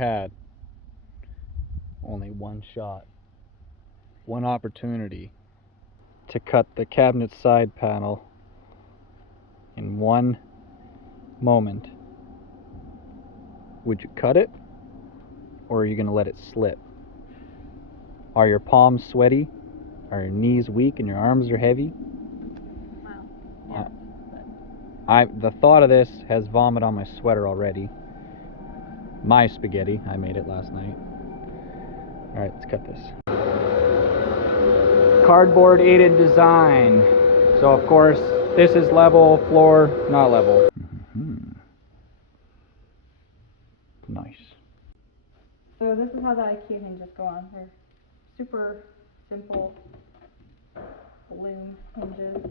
had only one shot, one opportunity to cut the cabinet side panel in one moment, would you cut it, or are you going to let it slip? Are your palms sweaty? Are your knees weak and your arms are heavy? Wow. Yeah. The thought of this has vomit on my sweater already. My spaghetti. I made it last night. Alright, let's cut this. Cardboard aided design. So of course, this is level, floor, not level. Nice. So this is how the Ikea hinges go on. They're super simple balloon hinges.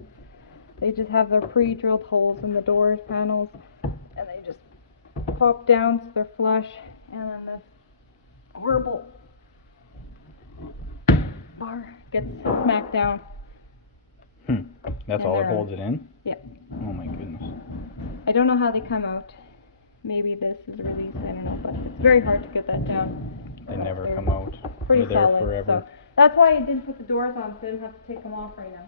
They just have their pre-drilled holes in the doors panels, and they just pop down so they're flush, and then this horrible bar gets smacked down. That's all it holds it in? Yeah. Oh my goodness. I don't know how they come out. Maybe this is a release, I don't know, but it's very hard to get that down. They never come out. Pretty They're there solid, forever. so that's why I didn't put the doors on, so I didn't have to take them off right now.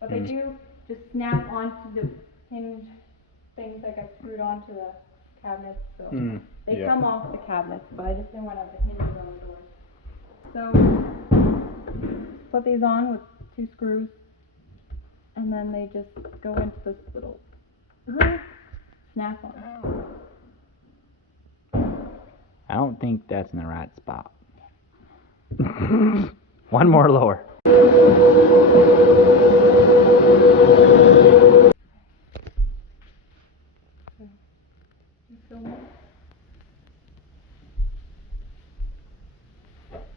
But they do just snap onto the hinge things that got screwed onto the cabinets, so they come off the cabinets, but I just didn't want to have the hinges on the doors. So put these on with 2 screws, and then they just go into this little snap on. I don't think that's in the right spot. One more lower.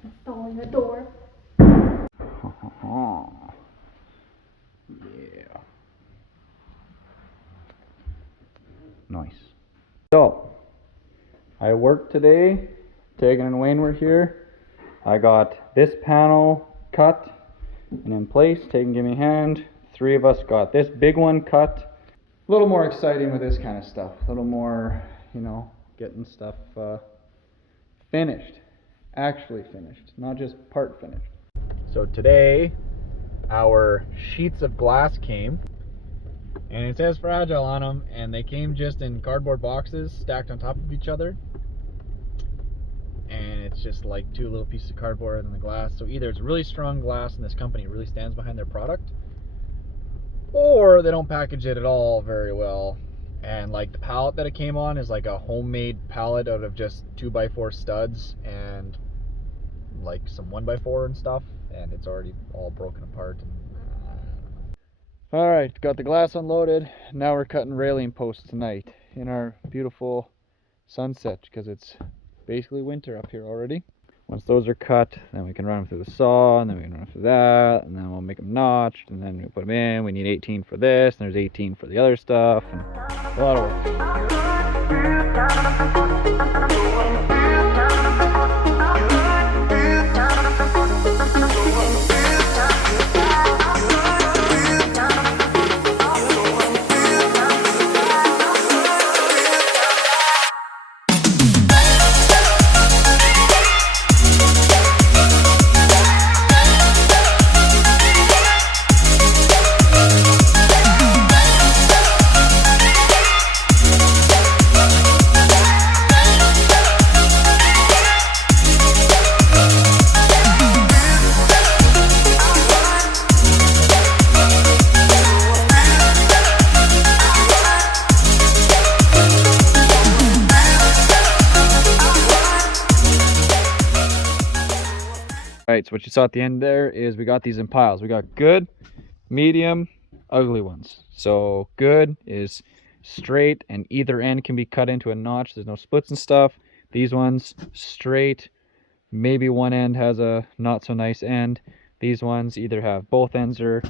Installing the door. Yeah. Nice. So, I worked today. Tegan and Wayne were here. I got this panel cut and in place. Tegan gave me a hand. 3 of us got this big one cut. A little more exciting with this kind of stuff. A little more, you know, getting stuff finished. Actually finished, not just part finished. So today, our sheets of glass came, and it says fragile on them, and they came just in cardboard boxes stacked on top of each other. And it's just like 2 little pieces of cardboard and the glass. So either it's really strong glass and this company really stands behind their product, or they don't package it at all very well. And like the pallet that it came on is like a homemade pallet out of just 2x4 studs and like some 1x4 and stuff, and it's already all broken apart. Alright, got the glass unloaded. Now we're cutting railing posts tonight in our beautiful sunset, because it's basically winter up here already. Once those are cut, then we can run them through the saw, and then we can run them through that, and then we'll make them notched, and then we put them in. We need 18 for this, and there's 18 for the other stuff, and a lot of work. Alright, so what you saw at the end there is we got these in piles. We got good, medium, ugly ones. So good is straight and either end can be cut into a notch. There's no splits and stuff. These ones straight, maybe one end has a not so nice end. These ones either have both ends are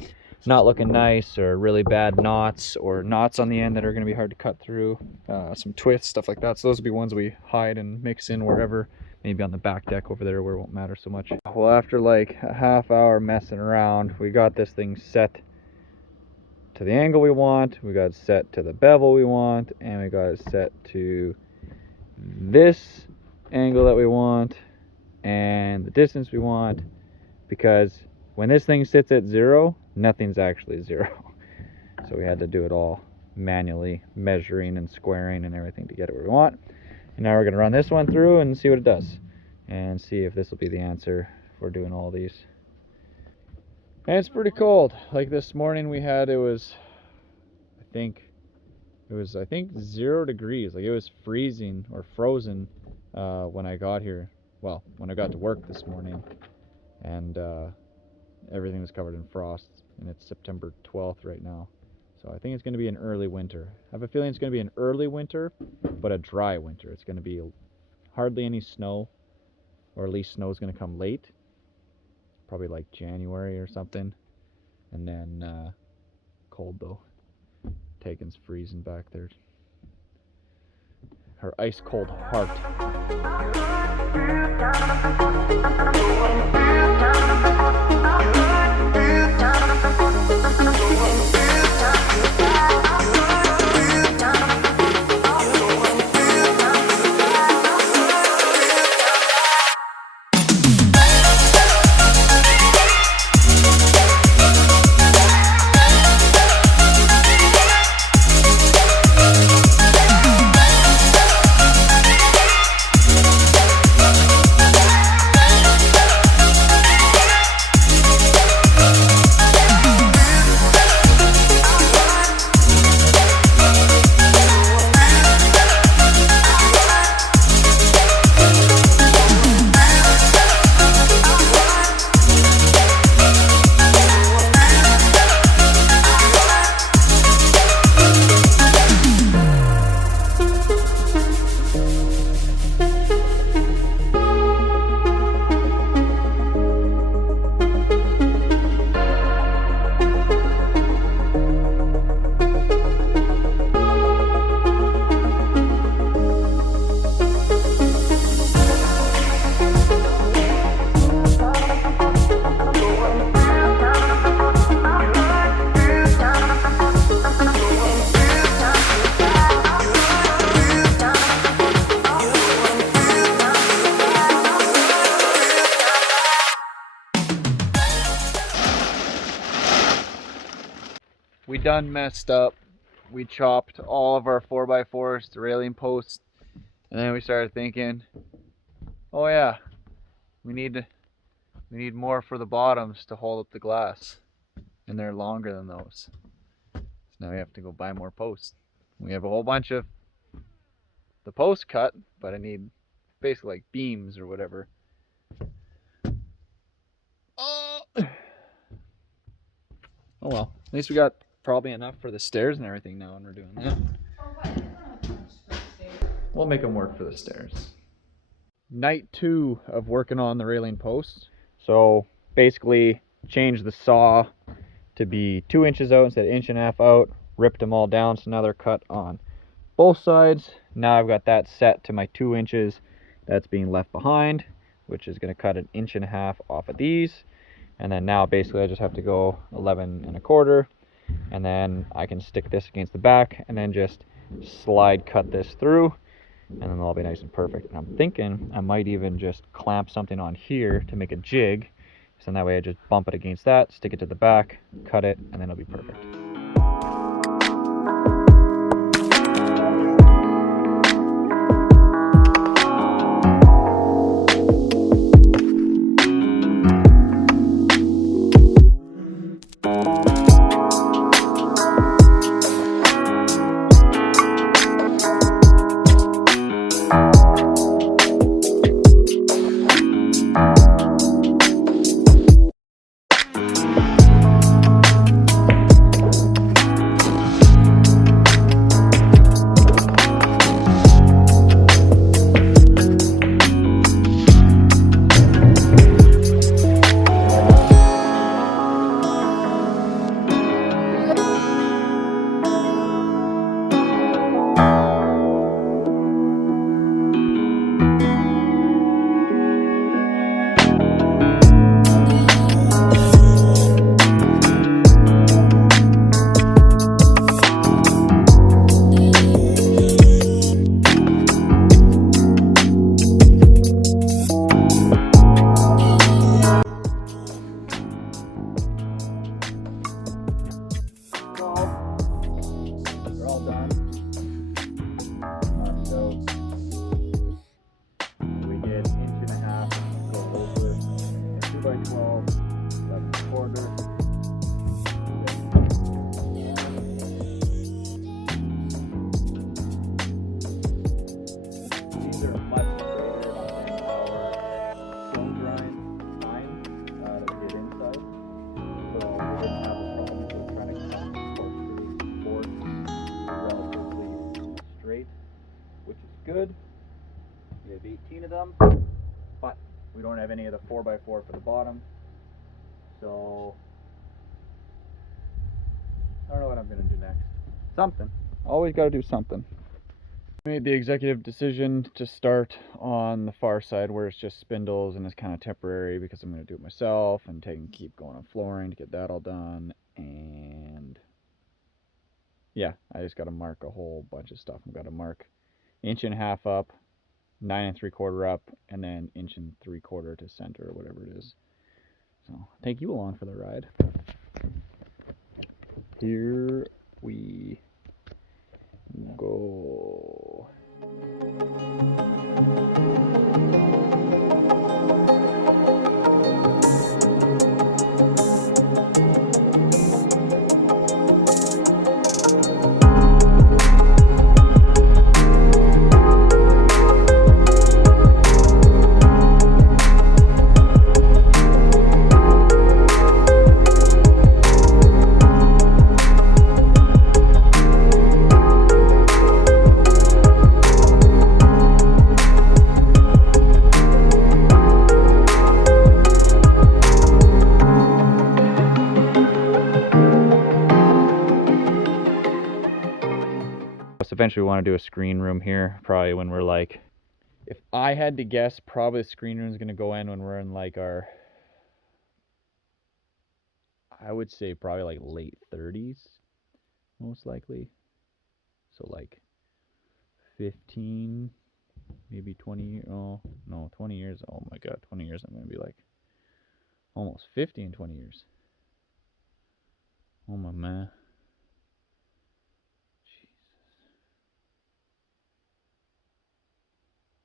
not looking nice, or really bad knots, or knots on the end that are going to be hard to cut through. Some twists, stuff like that. So those will be ones we hide and mix in wherever. Maybe on the back deck over there where it won't matter so much. Well, after like a half hour messing around, we got this thing set to the angle we want, we got it set to the bevel we want, and we got it set to this angle that we want and the distance we want, because when this thing sits at 0, nothing's actually 0. So we had to do it all manually, measuring and squaring and everything to get it where we want. And now we're going to run this one through and see what it does, and see if this will be the answer for doing all these. And it's pretty cold. Like this morning we had, it was I think 0 degrees. Like it was freezing or frozen when I got here. Well, when I got to work this morning, and everything was covered in frost, and it's September 12th right now. So I think it's going to be an early winter. I have a feeling it's going to be an early winter, but a dry winter. It's going to be hardly any snow, or at least snow is going to come late, probably like January or something. And then cold though. Tegan's freezing back there. Her ice cold heart. We done messed up. We chopped all of our 4x4s to railing posts, and then we started thinking, oh yeah, we need more for the bottoms to hold up the glass, and they're longer than those. So now we have to go buy more posts. We have a whole bunch of the posts cut, but I need basically like beams or whatever. Oh well, at least we got probably enough for the stairs and everything now when we're doing that. We'll make them work for the stairs. Night 2 of working on the railing posts. So basically changed the saw to be 2 inches out instead of 1.5 inches out. Ripped them all down, so now they're cut on both sides. Now I've got that set to my 2 inches that's being left behind, which is going to cut 1.5 inches off of these. And then now basically I just have to go 11.25, and then I can stick this against the back and then just slide cut this through, and then they'll all be nice and perfect. And I'm thinking I might even just clamp something on here to make a jig, so that way I just bump it against that, stick it to the back, cut it, and then it'll be perfect. painted them, but we don't have any of the 4x4 for the bottom. So I don't know what I'm gonna do next. Something. Always gotta do something. I made the executive decision to start on the far side where it's just spindles and it's kind of temporary because I'm gonna do it myself and keep going on flooring to get that all done. And yeah, I just gotta mark a whole bunch of stuff. I've gotta mark 1.5 inch up, 9 3/4 up, and then 1 3/4 to center or whatever it is. So take you along for the ride. Here we go. Eventually we want to do a screen room here, probably when we're like, if I had to guess, probably the screen room is going to go in when we're in like our, I would say probably like late 30s, most likely. So like 15, maybe 20, oh no, 20 years, oh my god, 20 years, I'm going to be like almost 50 in 20 years. Oh my man.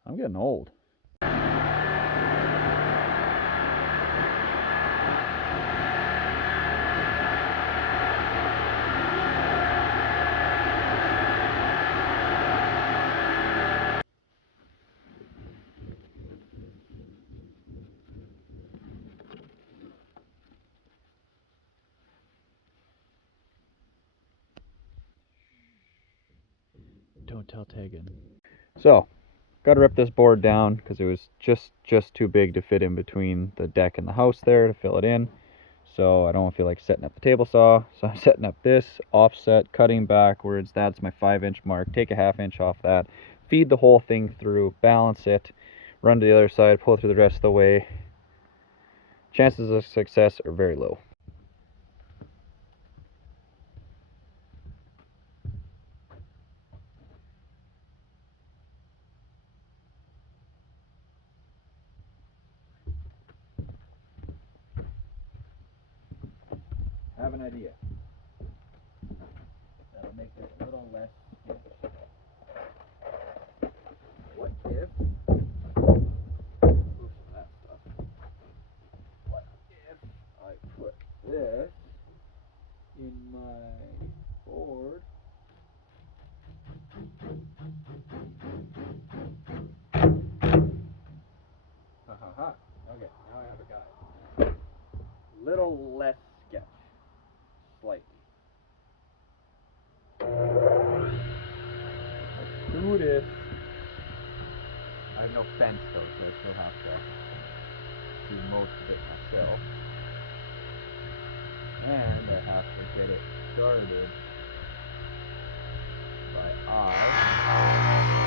I'm getting old. Don't tell Tegan. So, got to rip this board down because it was just too big to fit in between the deck and the house there to fill it in. So I don't feel like setting up the table saw. So I'm setting up this offset, cutting backwards. That's my 5-inch mark. Take a 1/2 inch off that. Feed the whole thing through, balance it, run to the other side, pull it through the rest of the way. Chances of success are very low. I have an idea. That'll make this a little less sketch. What if... Oops, that stuff. What if I put this in my board? Ha ha ha. Okay, now I have a guide. Little less sketch. Slightly. Let's do this. I have no fence though, so I still have to do most of it myself. And I have to get it started by eye.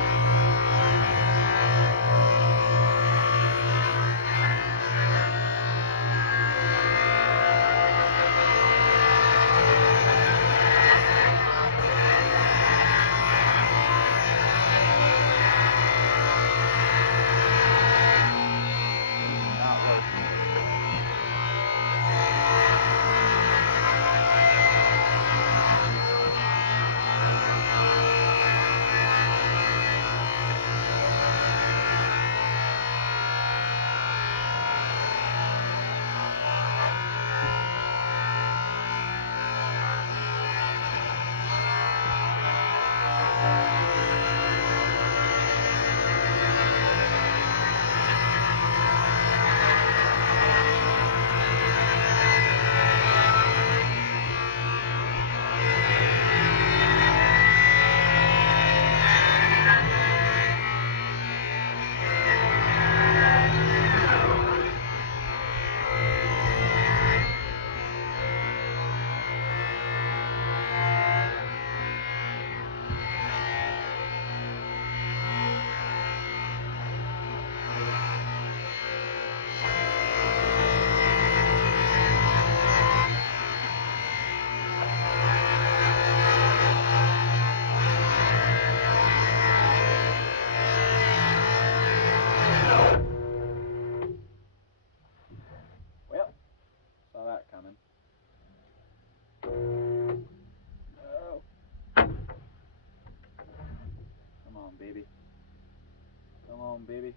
baby.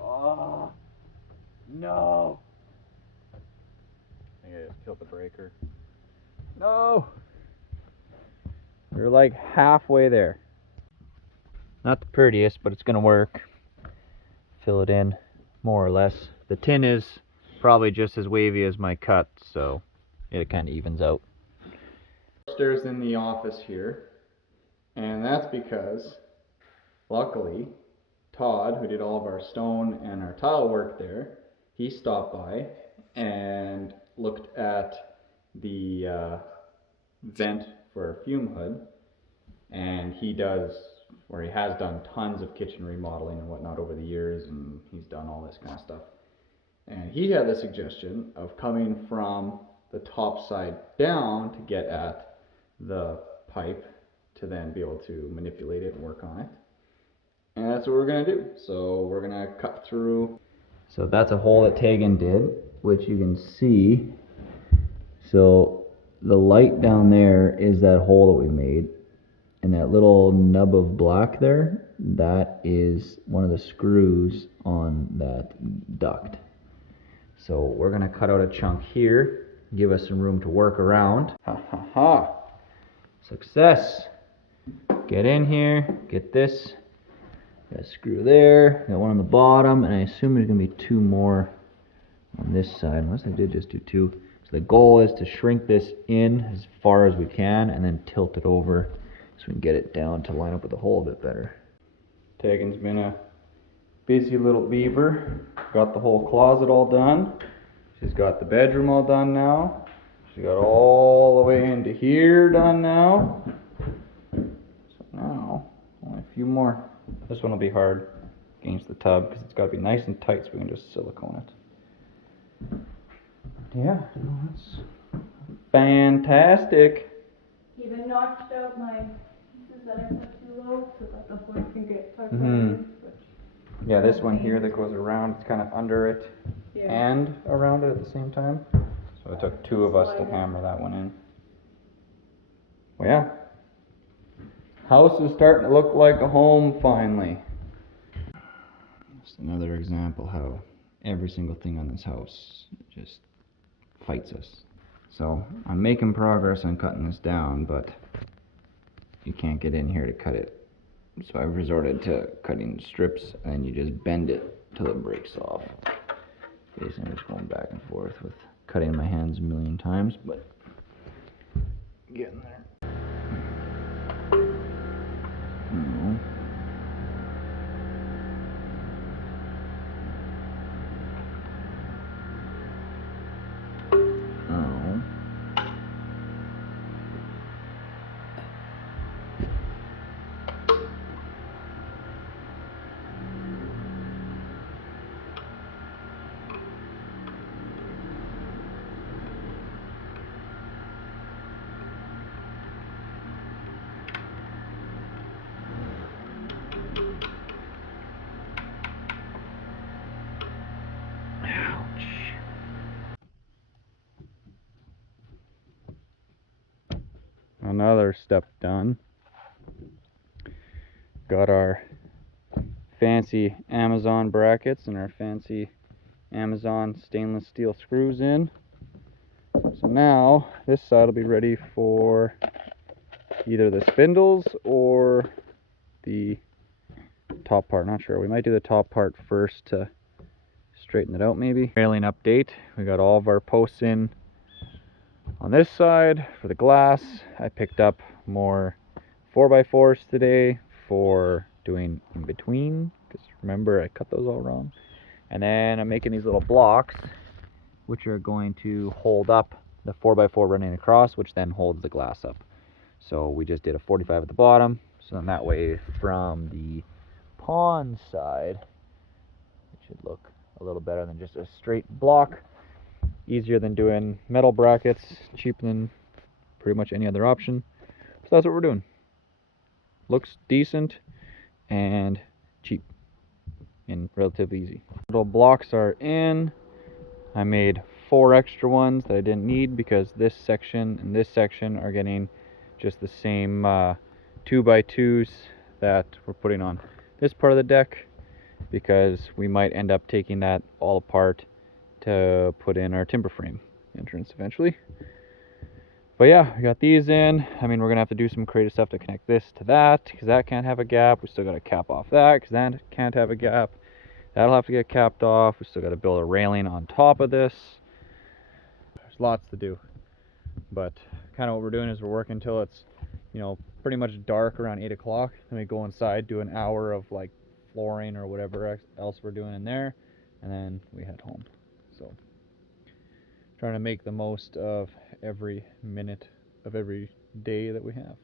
Oh, no. I think I just killed the breaker. No. We're like halfway there. Not the prettiest, but it's gonna work. Fill it in, more or less. The tin is probably just as wavy as my cut, so it kind of evens out. Upstairs in the office here, and that's because, luckily, Todd, who did all of our stone and our tile work there, he stopped by and looked at the vent for our fume hood, and he has done tons of kitchen remodeling and whatnot over the years, and he's done all this kind of stuff. And he had the suggestion of coming from the top side down to get at the pipe to then be able to manipulate it and work on it. And that's what we're gonna do. So we're gonna cut through. So that's a hole that Tegan did, which you can see. So the light down there is that hole that we made. And that little nub of black there, that is one of the screws on that duct. So we're gonna cut out a chunk here, give us some room to work around. Ha ha ha. Success. Get in here, get this. Got a screw there, got one on the bottom, and I assume there's gonna be two more on this side, unless I did just do two. So the goal is to shrink this in as far as we can and then tilt it over so we can get it down to line up with the hole a bit better. Tegan's been a busy little beaver. Got the whole closet all done. She's got the bedroom all done now. She's got all the way into here done now. So now, only a few more. This one will be hard against the tub because it's got to be nice and tight so we can just silicone it. Yeah, that's fantastic. Even notched out my pieces that I put too low so that the floor can get tucked in. Yeah, this one here that goes around, it's kind of under it and around it at the same time. So it took two of us to hammer that one in. Well, yeah. House is starting to look like a home finally. Just another example how every single thing on this house just fights us. So I'm making progress on cutting this down, but you can't get in here to cut it. So I've resorted to cutting strips, and then you just bend it till it breaks off. Basically, I'm just going back and forth with cutting my hands a million times, but getting there. No. Oh. Another step done. Got our fancy Amazon brackets and our fancy Amazon stainless steel screws in. So now this side will be ready for either the spindles or the top part. Not sure. We might do the top part first to straighten it out maybe. Railing update. We got all of our posts in on this side for the glass. I picked up more 4x4s today for doing in between, because remember I cut those all wrong. And then I'm making these little blocks which are going to hold up the 4x4 running across, which then holds the glass up. So we just did a 45 at the bottom, so then that way from the pond side it should look a little better than just a straight block. Easier than doing metal brackets, cheaper than pretty much any other option. So that's what we're doing. Looks decent and cheap and relatively easy. Little blocks are in. I made 4 extra ones that I didn't need because this section and this section are getting just the same 2x2s that we're putting on this part of the deck, because we might end up taking that all apart to put in our timber frame entrance eventually. But yeah, we got these in. I mean, we're gonna have to do some creative stuff to connect this to that, because that can't have a gap. We still gotta cap off that, because that can't have a gap. That'll have to get capped off. We still gotta build a railing on top of this. There's lots to do. But kind of what we're doing is we're working until it's, you know, pretty much dark around 8 o'clock. Then we go inside, do an hour of like flooring or whatever else we're doing in there, and then we head home. So trying to make the most of every minute of every day that we have.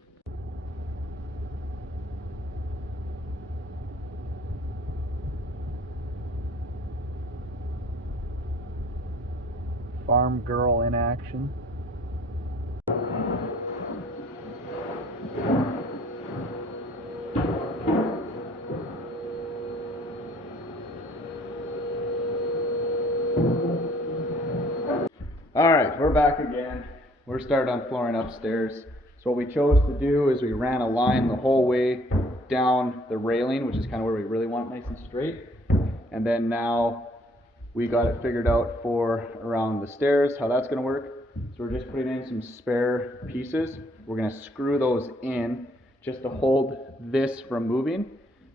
Farm girl in action. Alright, we're back again. We're started on flooring upstairs. So what we chose to do is we ran a line the whole way down the railing, which is kind of where we really want it nice and straight. And then now we got it figured out for around the stairs, how that's going to work. So we're just putting in some spare pieces. We're going to screw those in just to hold this from moving.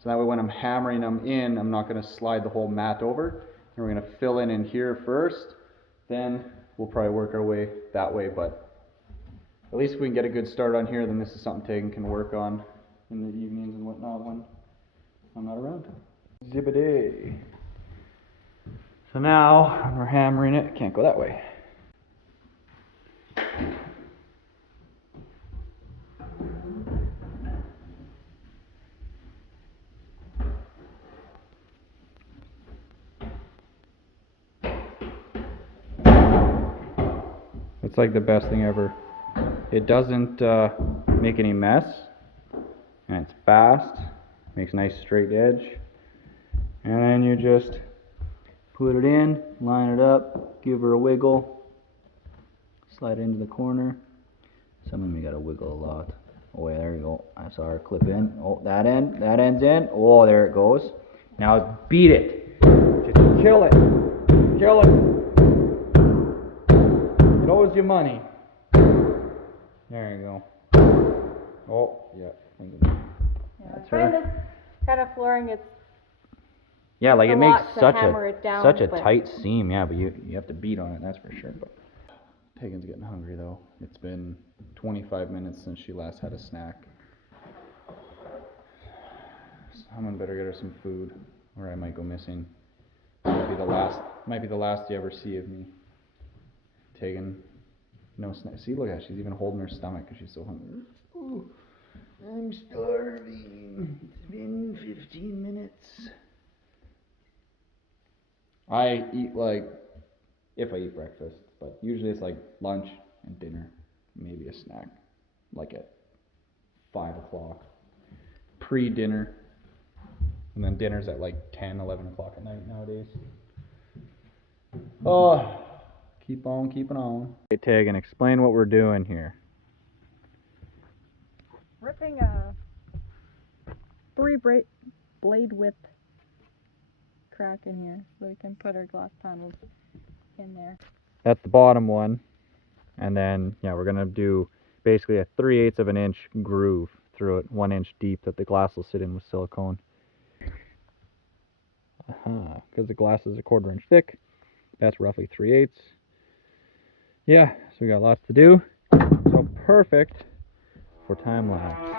So that way when I'm hammering them in, I'm not going to slide the whole mat over. And we're going to fill in here first. Then we'll probably work our way that way, but at least if we can get a good start on here, then this is something Tegan can work on in the evenings and whatnot when I'm not around. Zippity. So now, when we're hammering it, can't go that way. It's like the best thing ever. It doesn't make any mess, and it's fast, makes a nice straight edge, and then you just put it in, line it up, give her a wiggle, slide it into the corner. Some of them you gotta wiggle a lot. Oh yeah, there you go. I saw her clip in. Oh, that end's in. Oh, there it goes. Now beat it. Just kill it. Kill it. It owes you money. There you go. Oh, yeah. That's her. This kind of flooring, it's yeah, like it makes such a but tight seam. Yeah, but you have to beat on it. That's for sure. But Tegan's getting hungry though. It's been 25 minutes since she last had a snack. Someone better get her some food, or I might go missing. Might be the last you ever see of me. Tegan, no snack. See, look at her. She's even holding her stomach because she's so hungry. Ooh, I'm starving. It's been 15 minutes. I eat like, if I eat breakfast, but usually it's like lunch and dinner, maybe a snack, like at 5 o'clock, pre-dinner, and then dinner's at like 10, 11 o'clock at night nowadays. Oh, keep on keeping on. Hey Tegan, explain what we're doing here. ripping a 3 blade width crack in here so we can put our glass panels in there. That's the bottom one, and then yeah, we're gonna do basically a 3/8 of an inch groove through it, 1 inch deep, that the glass will sit in with silicone. Because the glass is a 1/4 inch thick, that's roughly 3/8. Yeah, so we got lots to do. So perfect for time lapse.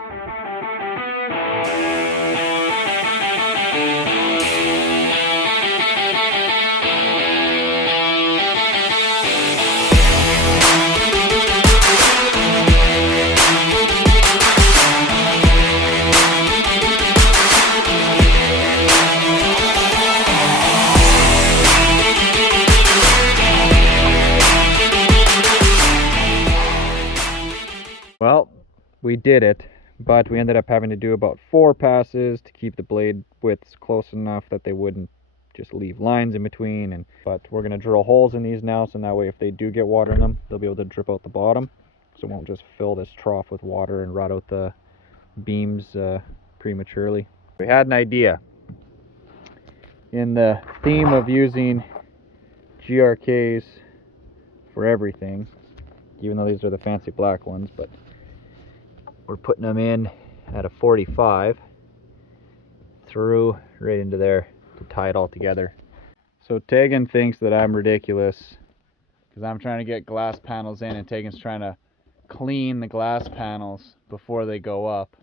Well, we did it, but we ended up having to do about 4 passes to keep the blade widths close enough that they wouldn't just leave lines in between. But we're going to drill holes in these now, so that way if they do get water in them, they'll be able to drip out the bottom, so it won't just fill this trough with water and rot out the beams prematurely. We had an idea. In the theme of using GRKs for everything, even though these are the fancy black ones, but we're putting them in at a 45 through right into there to tie it all together. So Tegan thinks that I'm ridiculous because I'm trying to get glass panels in and Tegan's trying to clean the glass panels before they go up.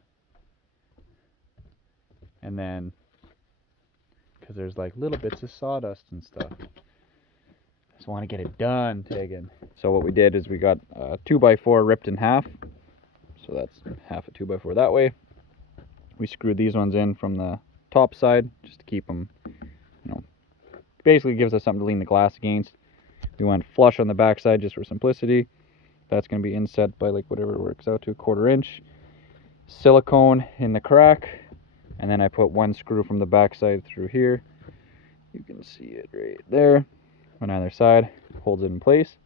And then, because there's like little bits of sawdust and stuff. Just want to get it done, Tegan. So what we did is we got a 2x4 ripped in half. So that's half a 2x4 that way. We screwed these ones in from the top side just to keep them, you know, basically gives us something to lean the glass against. We went flush on the back side just for simplicity. That's going to be inset by like whatever it works out to, a 1/4 inch. Silicone in the crack, and then I put one screw from the back side through here. You can see it right there on either side, holds it in place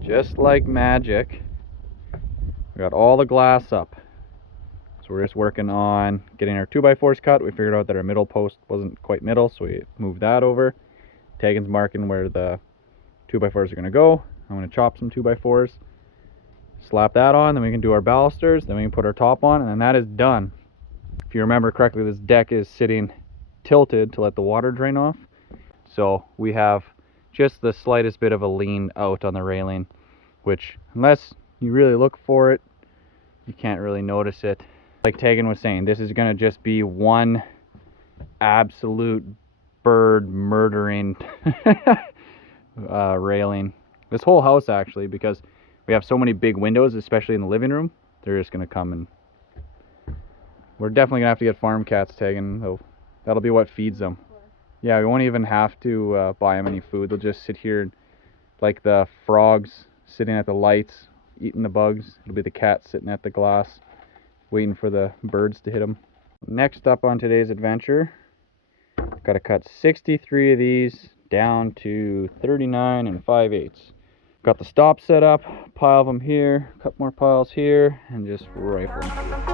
just like magic. We got all the glass up, so we're just working on getting our 2x4s cut. We figured out that our middle post wasn't quite middle, so we moved that over. Tegan's marking where the 2x4s are going to go. I'm going to chop some 2x4s, slap that on, then we can do our balusters, then we can put our top on, and then that is done. If you remember correctly, this deck is sitting tilted to let the water drain off, so we have just the slightest bit of a lean out on the railing, which unless you really look for it, you can't really notice it. Like Tegan was saying, this is going to just be one absolute bird murdering railing. This whole house actually, because we have so many big windows, especially in the living room, they're just going to come and we're definitely going to have to get farm cats, Tegan. That'll be what feeds them. Yeah, we won't even have to buy them any food. They'll just sit here like the frogs sitting at the lights, eating the bugs. It'll be the cats sitting at the glass, waiting for the birds to hit them. Next up on today's adventure, got to cut 63 of these down to 39 5/8. Got the stop set up, pile of them here, a couple more piles here, and just rifle them through.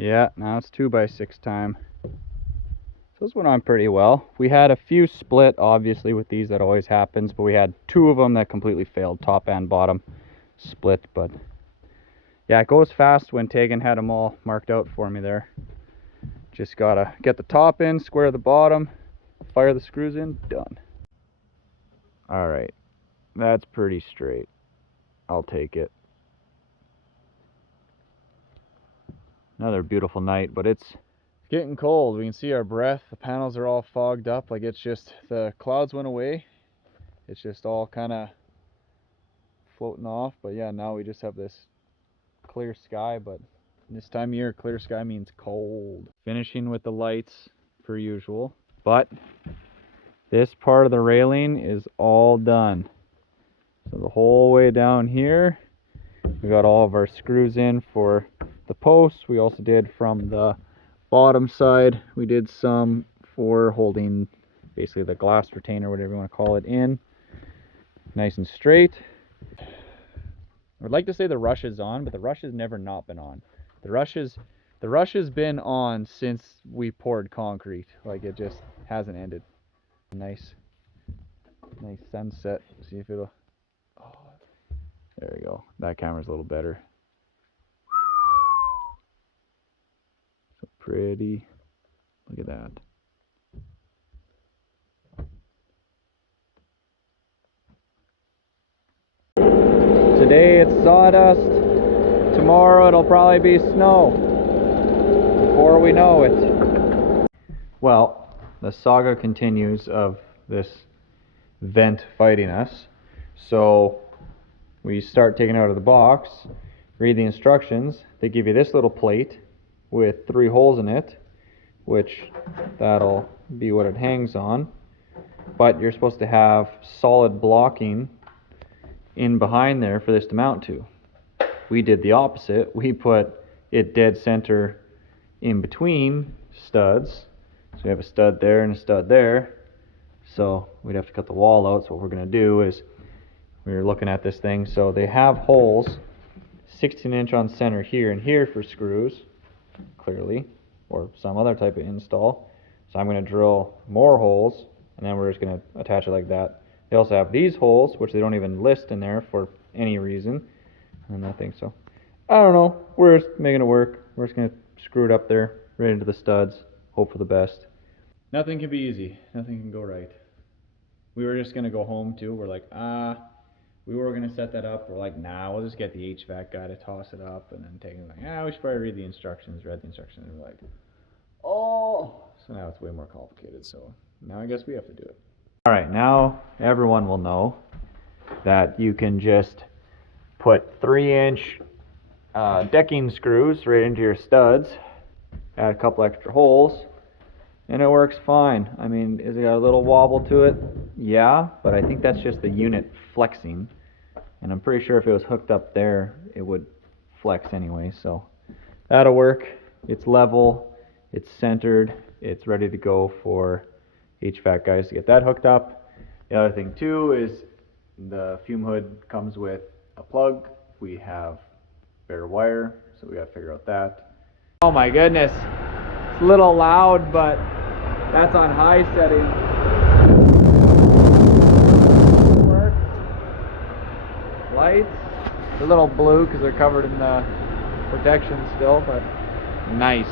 Yeah, now it's 2x6 time. So this went on pretty well. We had a few split, obviously, with these. That always happens, but we had 2 of them that completely failed, top and bottom split. But yeah, it goes fast when Tegan had them all marked out for me there. Just gotta get the top in, square the bottom, fire the screws in, done. All right, that's pretty straight. I'll take it. Another beautiful night, but it's getting cold. We can see our breath. The panels are all fogged up. Like it's just, the clouds went away. It's just all kind of floating off. But yeah, now we just have this clear sky. But this time of year, clear sky means cold. Finishing with the lights per usual. But this part of the railing is all done. So the whole way down here, we got all of our screws in for the posts. We also did from the bottom side, we did some for holding basically the glass retainer, whatever you want to call it, in nice and straight. I'd like to say the rush is on, but the rush has never not been on. The rush has been on since we poured concrete. Like it just hasn't ended. Nice sunset. See if it'll, oh, there we go. That camera's a little better. So pretty. Look at that. Today it's sawdust. Tomorrow it'll probably be snow. Before we know it. Well, the saga continues of this vent fighting us. So we start taking it out of the box, read the instructions. They give you this little plate with 3 holes in it, which that'll be what it hangs on. But you're supposed to have solid blocking in behind there for this to mount to. We did the opposite. We put it dead center in between studs. So we have a stud there and a stud there. So we'd have to cut the wall out. So what we're going to do is, we were looking at this thing, so they have holes 16-inch on center here and here for screws, clearly, or some other type of install. So I'm going to drill more holes, and then we're just going to attach it like that. They also have these holes, which they don't even list in there for any reason, and I think so. I don't know, we're just making it work. We're just going to screw it up there, right into the studs, hope for the best. Nothing can be easy, nothing can go right. We were just going to go home too, we're like, we were going to set that up. We're like, nah, we'll just get the HVAC guy to toss it up and then take it. Like, we should probably read the instructions. Read the instructions. And we're like, oh. So now it's way more complicated. So now I guess we have to do it. All right, now everyone will know that you can just put 3-inch decking screws right into your studs, add a couple extra holes, and it works fine. I mean, is it got a little wobble to it? Yeah, but I think that's just the unit flexing. And I'm pretty sure if it was hooked up there, it would flex anyway. So that'll work. It's level, it's centered, it's ready to go for HVAC guys to get that hooked up. The other thing too is the fume hood comes with a plug. We have bare wire, so we gotta figure out that. Oh my goodness, it's a little loud, but that's on high setting. Lights, they're a little blue because they're covered in the protection still, but nice.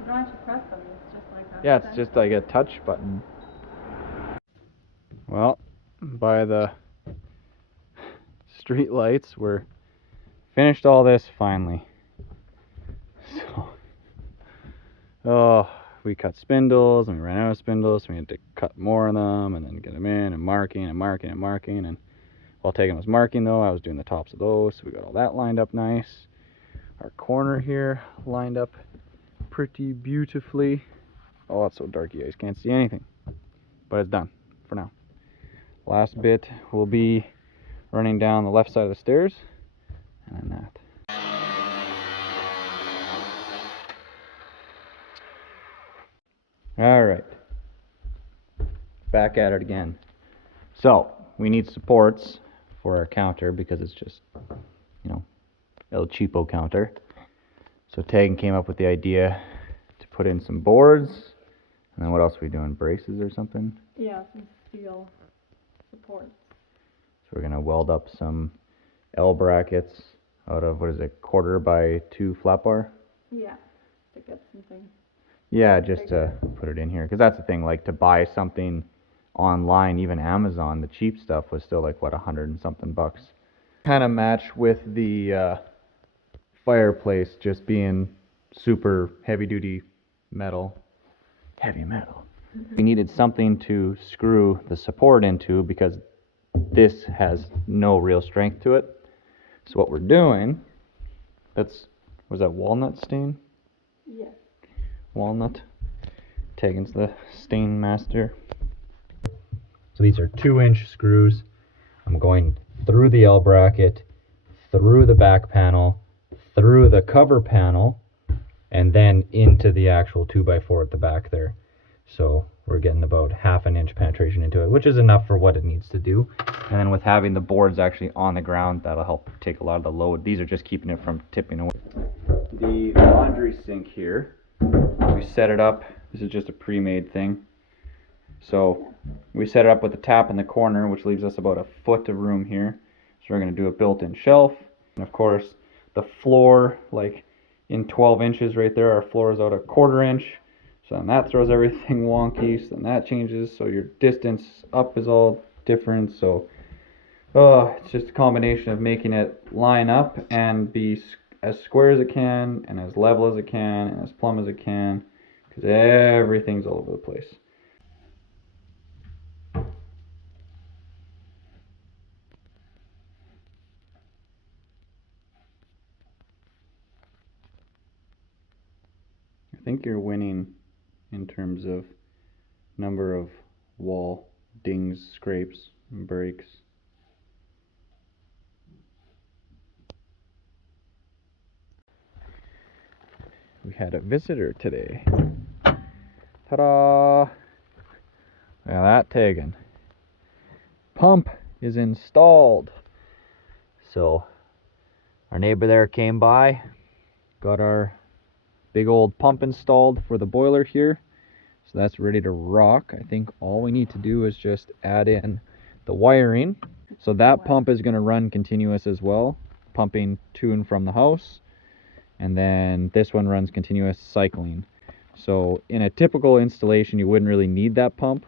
You don't have to press them, it's just like that. Yeah, it's just like a touch button. Well, by the street lights, we're finished all this finally. So, we cut spindles and we ran out of spindles, so we had to cut more of them and then get them in and marking and marking and marking. And while Tegan was marking though, I was doing the tops of those, so we got all that lined up nice. Our corner here lined up pretty beautifully. Oh, it's so dark you guys can't see anything, but it's done for now. Last bit will be running down the left side of the stairs and then that. All right, back at it again. So we need supports for our counter because it's just, you know, El Cheapo counter. So Tegan came up with the idea to put in some boards, and then what else are we doing? Braces or something? Yeah, some steel supports. So we're gonna weld up some L brackets out of, what is it, 1/4x2 flat bar? Yeah, to get something. Yeah, just to put it in here, because that's the thing, like to buy something online, even Amazon, the cheap stuff was still like, what, 100 and something bucks. Kind of match with the fireplace just being super heavy duty metal. Heavy metal. We needed something to screw the support into because this has no real strength to it. So what we're doing, was that walnut stain? Yes. Walnut. Tegan's the stain master. So these are 2-inch screws. I'm going through the L bracket, through the back panel, through the cover panel, and then into the actual 2x4 at the back there. So we're getting about 1/2 inch penetration into it, which is enough for what it needs to do. And then with having the boards actually on the ground, that'll help take a lot of the load. These are just keeping it from tipping away. The laundry sink here, we set it up. This is just a pre-made thing. So we set it up with a tap in the corner, which leaves us about 1 foot of room here. So we're going to do a built-in shelf. And of course, the floor, like in 12 inches right there, our floor is out 1/4 inch. So then that throws everything wonky, so then that changes. So your distance up is all different. So it's just a combination of making it line up and be as square as it can, and as level as it can, and as plumb as it can, because everything's all over the place. think you're winning in terms of number of wall dings, scrapes, and breaks. We had a visitor today. Ta-da! Look at that taken. Pump is installed. So our neighbor there came by, got our big old pump installed for the boiler here. So that's ready to rock. I think all we need to do is just add in the wiring. So that pump is going to run continuous as well, pumping to and from the house. And then this one runs continuous cycling. So in a typical installation, you wouldn't really need that pump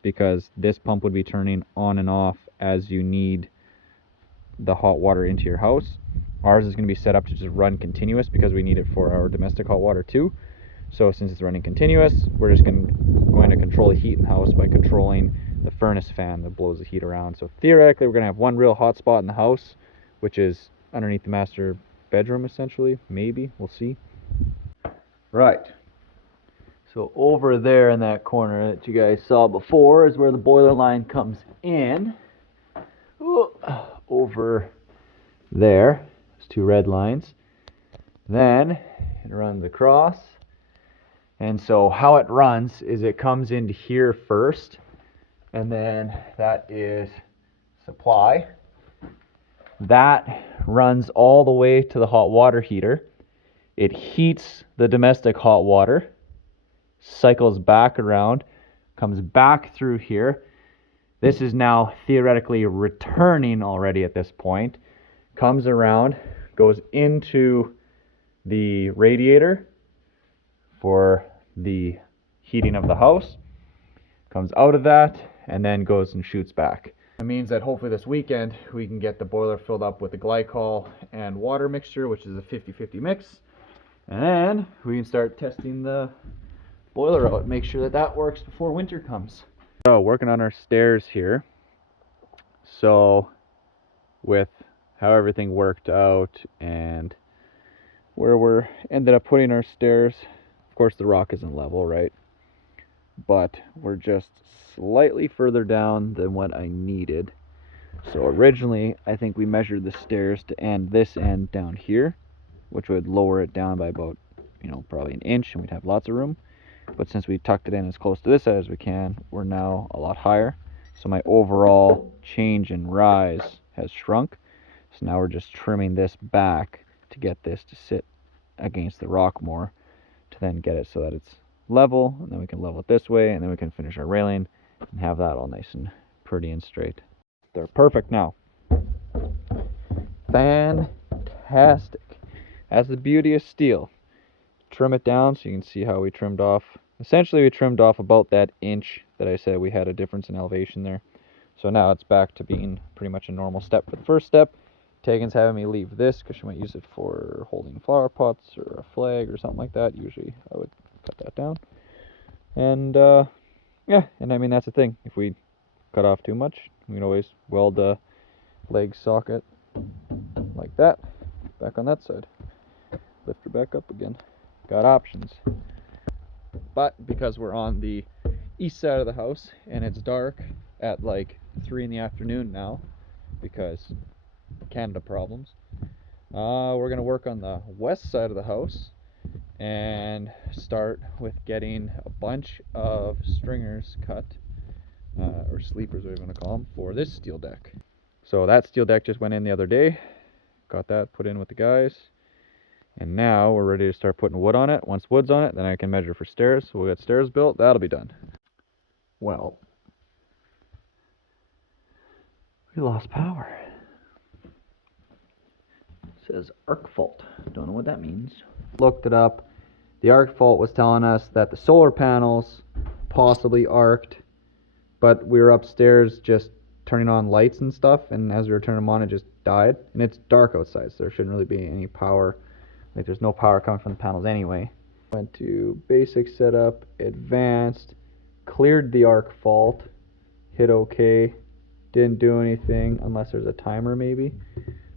because this pump would be turning on and off as you need the hot water into your house. Ours is going to be set up to just run continuous because we need it for our domestic hot water too. So since it's running continuous, we're just going to control the heat in the house by controlling the furnace fan that blows the heat around. So theoretically, we're going to have one real hot spot in the house, which is underneath the master bedroom essentially. Maybe, we'll see. Right. So over there in that corner that you guys saw before is where the boiler line comes in. Ooh, over there, there's two red lines. Then it runs across. And so how it runs is it comes into here first, and then that is supply. That runs all the way to the hot water heater. It heats the domestic hot water, cycles back around, comes back through here. This is now theoretically returning already at this point. Comes around, goes into the radiator for the heating of the house, comes out of that, and then goes and shoots back. It means that hopefully this weekend we can get the boiler filled up with the glycol and water mixture, which is a 50-50 mix, and then we can start testing the boiler out, make sure that that works before winter comes. So working on our stairs here. So with how everything worked out and where we're ended up putting our stairs, of course the rock isn't level, right? But we're just slightly further down than what I needed. So originally I think we measured the stairs to end this end down here, which would lower it down by about, probably an inch, and we'd have lots of room. But since we tucked it in as close to this side as we can, we're now a lot higher. So my overall change in rise has shrunk. So now we're just trimming this back to get this to sit against the rock more, to then get it so that it's level, and then we can level it this way, and then we can finish our railing and have that all nice and pretty and straight. They're perfect now. Fantastic. That's the beauty of steel. Trim it down so you can see how we trimmed off. Essentially we trimmed off about that inch that I said we had a difference in elevation there. So now it's back to being pretty much a normal step for the first step. Tegan's having me leave this because she might use it for holding flower pots or a flag or something like that. Usually I would cut that down. And yeah, and I mean that's the thing. If we cut off too much, we can always weld a leg socket like that back on that side. Lift her back up again. Got options. But because we're on the east side of the house and it's dark at like 3 in the afternoon now because Canada problems, we're gonna work on the west side of the house and start with getting a bunch of stringers cut, or sleepers, whatever you want to call them, for this steel deck. So that steel deck just went in the other day, got that put in with the guys, and now we're ready to start putting wood on it. Once wood's on it, then I can measure for stairs. So we'll get stairs built, that'll be done. Well, we lost power. It says arc fault, don't know what that means. Looked it up. The arc fault was telling us that the solar panels possibly arced, but we were upstairs just turning on lights and stuff, and as we were turning them on, it just died. And it's dark outside, so there shouldn't really be any power. Like, there's no power coming from the panels anyway. Went to basic setup, advanced, cleared the arc fault, hit OK, didn't do anything unless there's a timer maybe.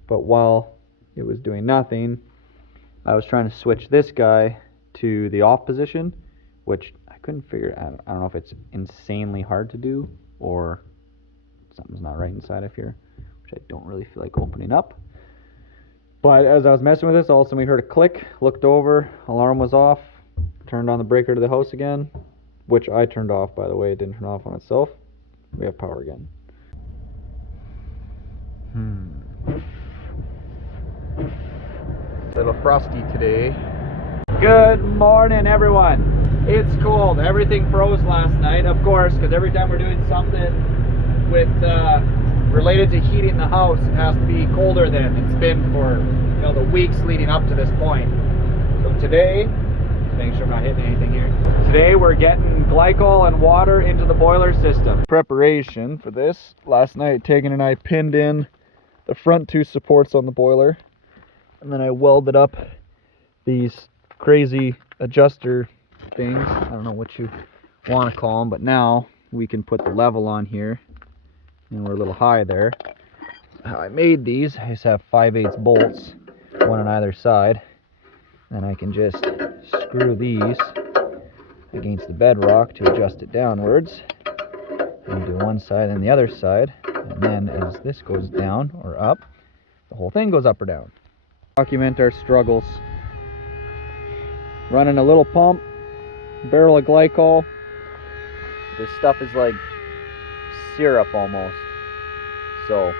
But while it was doing nothing, I was trying to switch this guy to the off position, which I couldn't figure out. I don't know if it's insanely hard to do or something's not right inside of here, which I don't really feel like opening up. But as I was messing with this, all of a sudden we heard a click, looked over, alarm was off, turned on the breaker to the house again, which I turned off, by the way. It didn't turn off on itself. We have power again. A little frosty today. Good morning, everyone. It's cold. Everything froze last night, of course, because every time we're doing something with related to heating the house, it has to be colder than it's been for the weeks leading up to this point. So today, make sure I'm not hitting anything here. Today we're getting glycol and water into the boiler system. Preparation for this. Last night, Tegan and I pinned in the front two supports on the boiler, and then I welded up these crazy adjuster things. I don't know what you want to call them, but now we can put the level on here, and we're a little high there. How I made these, I just have 5/8 bolts, one on either side, and I can just screw these against the bedrock to adjust it downwards, and do one side and the other side, and then as this goes down or up, the whole thing goes up or down. Document our struggles. Running a little pump, barrel of glycol. This stuff is like syrup almost. So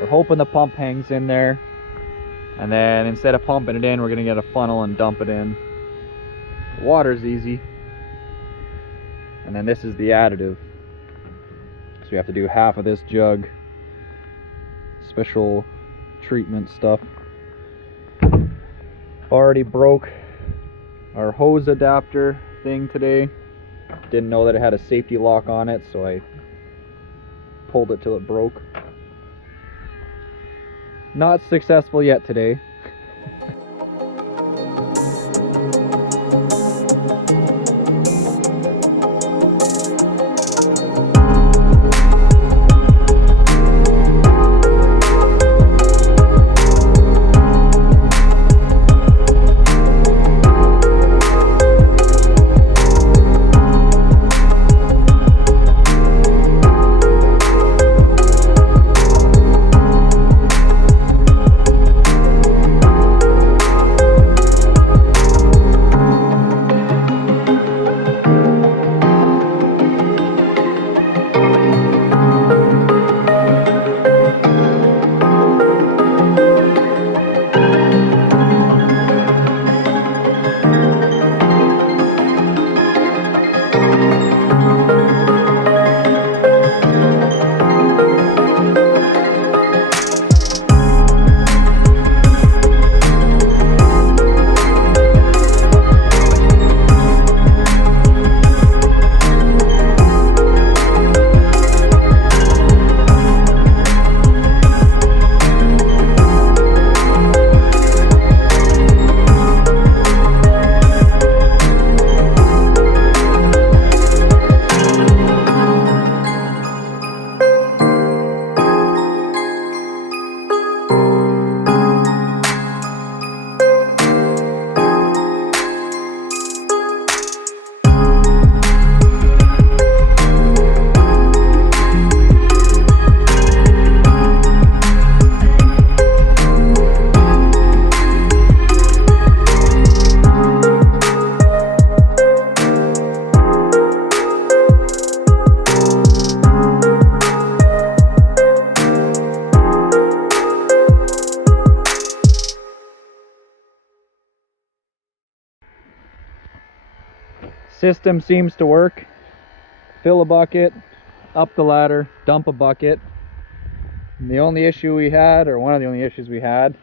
we're hoping the pump hangs in there, and then instead of pumping it in, we're gonna get a funnel and dump it in. The water's easy, and then this is the additive. So we have to do half of this jug. Special treatment stuff. Already broke our hose adapter thing today. Didn't know that it had a safety lock on it, so I pulled it till it broke. Not successful yet today. System seems to work. Fill a bucket, up the ladder, dump a bucket. And the only issue we had, or one of the only issues we had,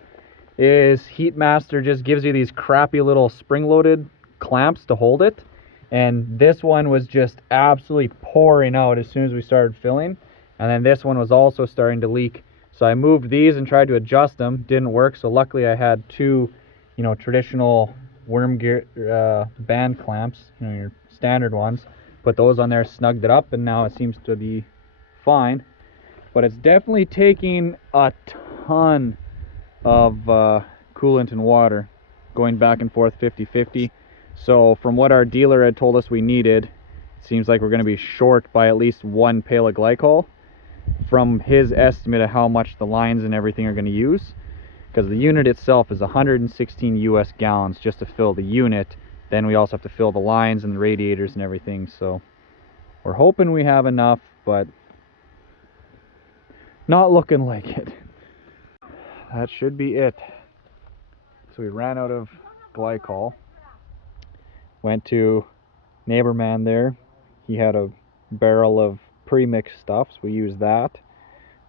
is Heatmaster just gives you these crappy little spring-loaded clamps to hold it. And this one was just absolutely pouring out as soon as we started filling. And then this one was also starting to leak. So I moved these and tried to adjust them. Didn't work. So luckily I had two, traditional worm gear band clamps, your standard ones. Put those on there, snugged it up, and now it seems to be fine. But it's definitely taking a ton of coolant and water, going back and forth 50-50. So from what our dealer had told us we needed, it seems like we're going to be short by at least 1 pail of glycol from his estimate of how much the lines and everything are going to use, because the unit itself is 116 US gallons just to fill the unit. Then we also have to fill the lines and the radiators and everything, so we're hoping we have enough, but not looking like it. That should be it. So we ran out of glycol. Went to neighbor man there. He had a barrel of pre-mixed stuff, so we used that.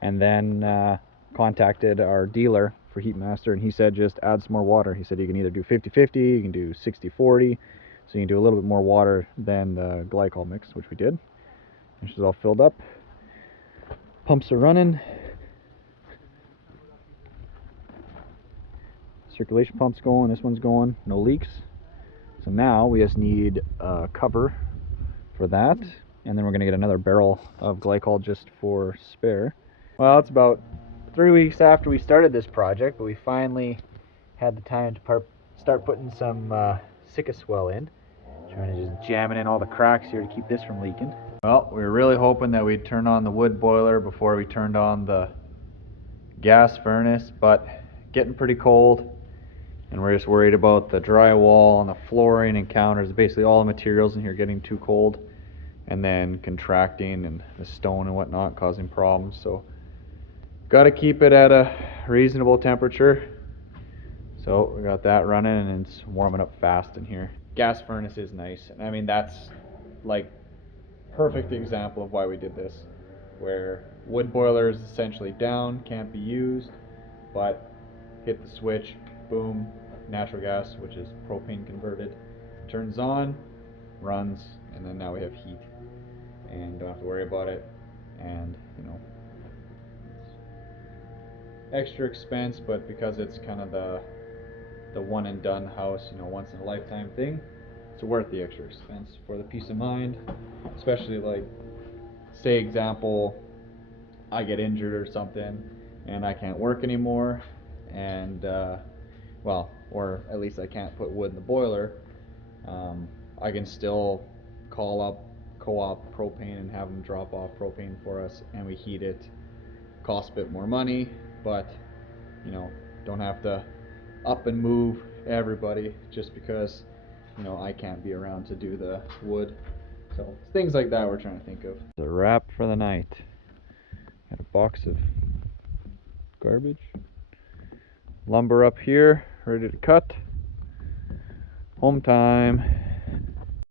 And then contacted our dealer for Heatmaster, and he said just add some more water. He said you can either do 50-50, you can do 60-40, so you can do a little bit more water than the glycol mix, which we did. This is all filled up. Pumps are running. Circulation pump's going, this one's going, no leaks. So now we just need a cover for that, and then we're gonna get another barrel of glycol just for spare. Well, it's about 3 weeks after we started this project, but we finally had the time to start putting some Sqft in. Trying to just jam it in all the cracks here to keep this from leaking. Well, we were really hoping that we'd turn on the wood boiler before we turned on the gas furnace, but getting pretty cold, and we're just worried about the drywall and the flooring and counters, basically all the materials in here getting too cold and then contracting, and the stone and whatnot causing problems. So got to keep it at a reasonable temperature. So we got that running, and it's warming up fast in here. Gas furnace is nice. I mean, that's like perfect example of why we did this, where wood boiler is essentially down, can't be used, but hit the switch, boom, natural gas, which is propane converted, turns on, runs, and then now we have heat and don't have to worry about it. And you know, extra expense, but because it's kind of the one and done house, you know, once in a lifetime thing, it's worth the extra expense for the peace of mind. Especially, like, say example, I get injured or something and I can't work anymore, and well, or at least I can't put wood in the boiler, I can still call up Co-op propane and have them drop off propane for us, and we heat it. Costs a bit more money, but you know, don't have to up and move everybody just because, you know, I can't be around to do the wood. So things like that we're trying to think of. The wrap for the night. Got a box of garbage. Lumber up here, ready to cut. Home time.